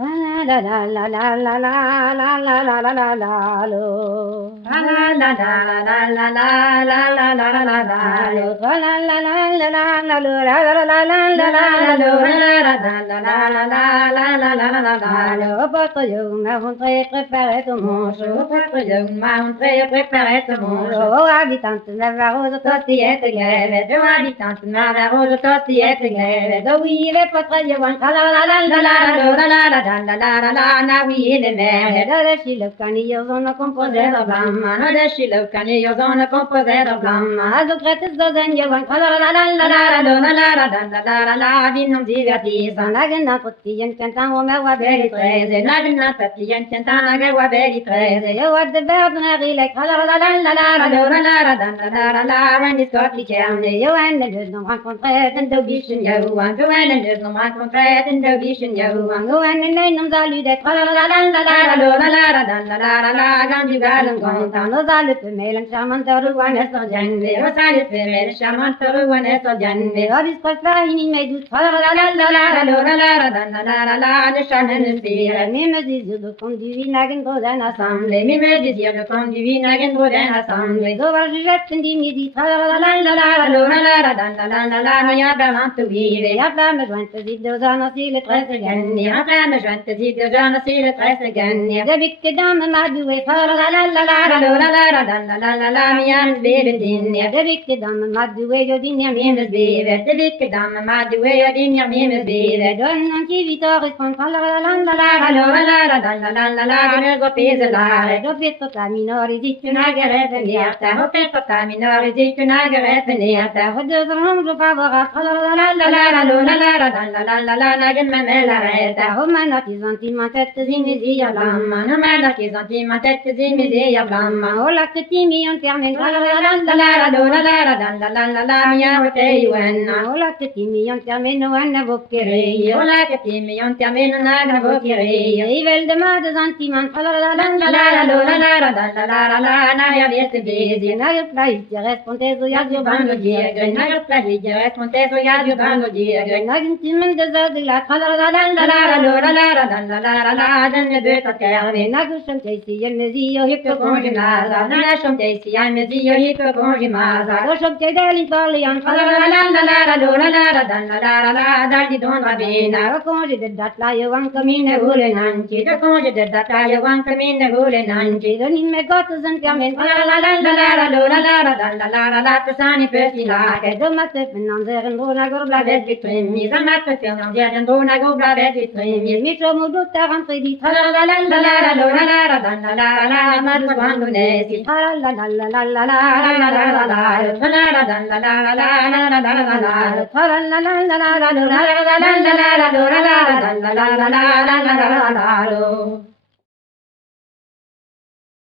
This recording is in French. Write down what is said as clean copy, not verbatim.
La la la la la la la la la la la la la lo. La la la la la la la la la la la la la lo. La la la la la la la lo. La la la la la la la lo. La la la la la la la la la la la lo. Votre Dieu m'a montré préparer tout mon jour. Votre Dieu m'a montré préparer tout mon jour. Oh habitante Navarro, tostillette glaive. Oh habitante Navarro, tostillette glaive. Oh oui, les potres Dieu vont. La la la la la la la la la la. Na oui le mer da shilo canillo zona composer da blamma na da shilo canillo zona composer da blamma azo cretes da zanja van la la la la la la la la la vi non diverti sana gna potien cantan o me wa beri treze na gna potien cantan na ga wa beri treze yo wat de verb na rile la la la la la la when it's got the kerne yo and the no rencontrer den de vision yo and the when there's no rencontrer den de vision yo and the when no salut d'être la la la la la la la la la la la quand du galon content nos salut femelle charmante ruane sorgenne nos salut femelle charmante ruane sorgenne obis pas ini me doute la la la la la la la de chanen spire mi me disent de fond du vinaigre dans assemblée mi me disent de fond du vinaigre dans assemblée do va je jette di midi la la la la la la ya balante vive ya flamme jointe di deux ans si le 13 gagne ya flamme jointe di deux ans si le 13 gagne de victe dame m'a doué la la la la la la mi am bebe dinne de victe dame m'a doué yo dinne mi me bebe de victe dame m'a doué yo dinne mi me bebe donne un qui vitore con la la la la la ne go pese la do petto minori di una garete niata ho petto minori di una garete niata ho deux ans je favora la la la la la la gen me la reta ho manati sentiment tête zimizia blamma no manati sentiment tête zimizia blamma ho la che ti mi on termine la la la mia ho te yuenna ho la che ti mi on termine no anna boccherei ho la che ti mi on termine no anna boccherei i vel de ma de sentiment la na ya viete bezi na ya plai ti responde so ya dio bando diegre na ya plai ti responde so ya dio bando diegre na intimen de za de la la dan ne be ta terre na gu chante si ya me zi yo hip con gimnasa na chante si ya me zi yo hip con gimnasa do chante de l'italian la dal di don va bene con de dat la io anche mine vuole nanci da con de dat la io anche mine vuole nanci do ni me got sentiamen la persani pesi la che do matte non der ndona gorbla vet vitrimi za matte non der ndona gorbla vet vitrimi mi trovo tutta rentre di la ma quando ne si la